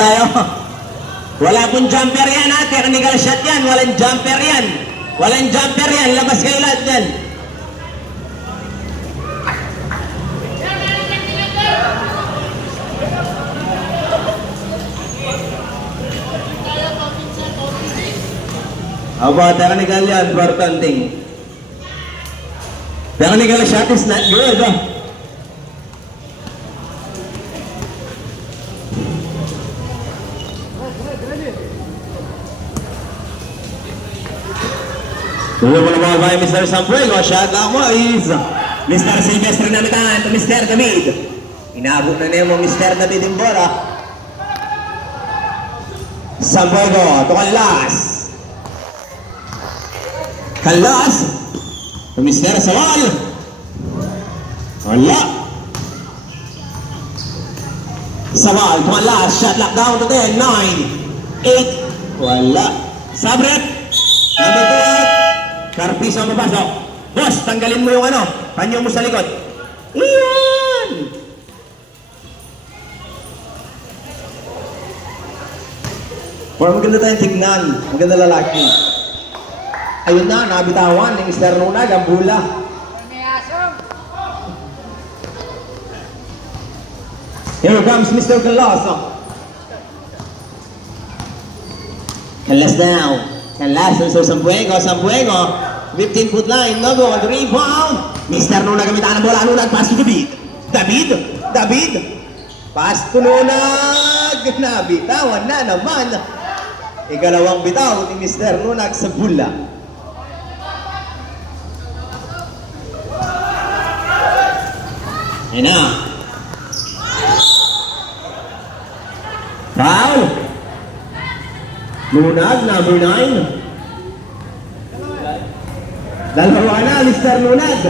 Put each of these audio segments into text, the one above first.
tayo. Wala pong jumper yan ha. Technical shot yan. Walang jumper yan. Walang jumper yan. Labas kayo lahat yan. Aba, technical yan. Important thing. Technical shot is not good. Tuloy mo na mga bahay, Mr. Sampuego. Shot lang mo is Mr. Silvestre Namitan to Mr. David. Inabot na niya mo Mr. David yung bola. Sampuego to Kalas. Kalas to Mr. Sawal. Wala. Sawal to Kalas. Shot lock down to 10, 9, 8. Wala. Sabret. Number 2. Carpizo ang mapasok. Boss, tanggalin mo yung ano, panyo mo sa likod. Iyan! Para maganda tayong tignan. Maganda lalaki. Ayun na, nabitawan ng Mr. Lunag, ang bula. Here comes Mr. Calas. Calas now. Calas, so Sampuego. 15-foot line, no goal, rebound. Mr. Nunag gamitan ng bola, Nunag, pass to David. David. Pass to Nunag. Nabitawan na naman. Ikalawang bitaw ni Mr. Nunag sa bula. Yan na. Foul. Nunag, number 9. Dalawa na, Mr. Nunag.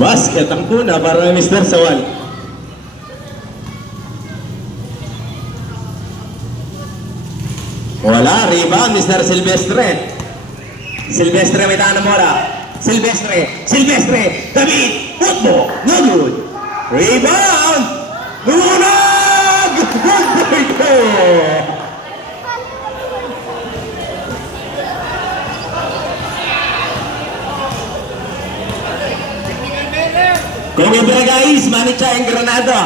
Basket ang kuna para Mr. Sawal. Wala, rebound, Mr. Silvestre. Silvestre may tanong mo na. Silvestre, David, put mo, no good. Rebound, Nunag! Kung yung guys, Manichayang Granada.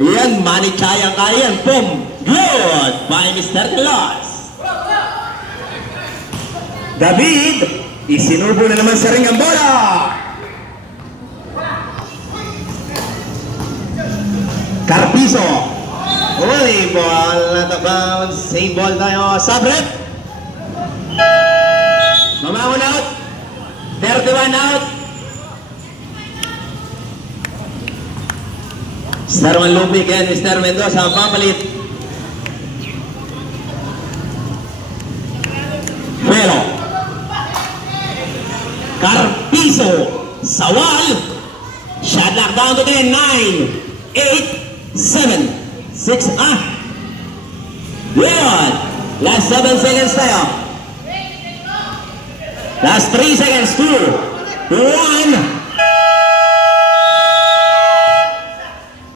Ayan, Manichayang kayan. Boom! Good! By Mr. Calas. David, isinubo na naman sa ring ang bola. Carpizo. Uy, ball na bounce. Same ball tayo. Sabret. Mamahon out. 31 out. Mr. Manlubig and Mr. Mendoza ang papalit. Pero Carpizo. Sawal. Shot lock down to 10, 9, 8, 7, 6, Good! Last 7 seconds tayo. Last 3 seconds, 2, 1.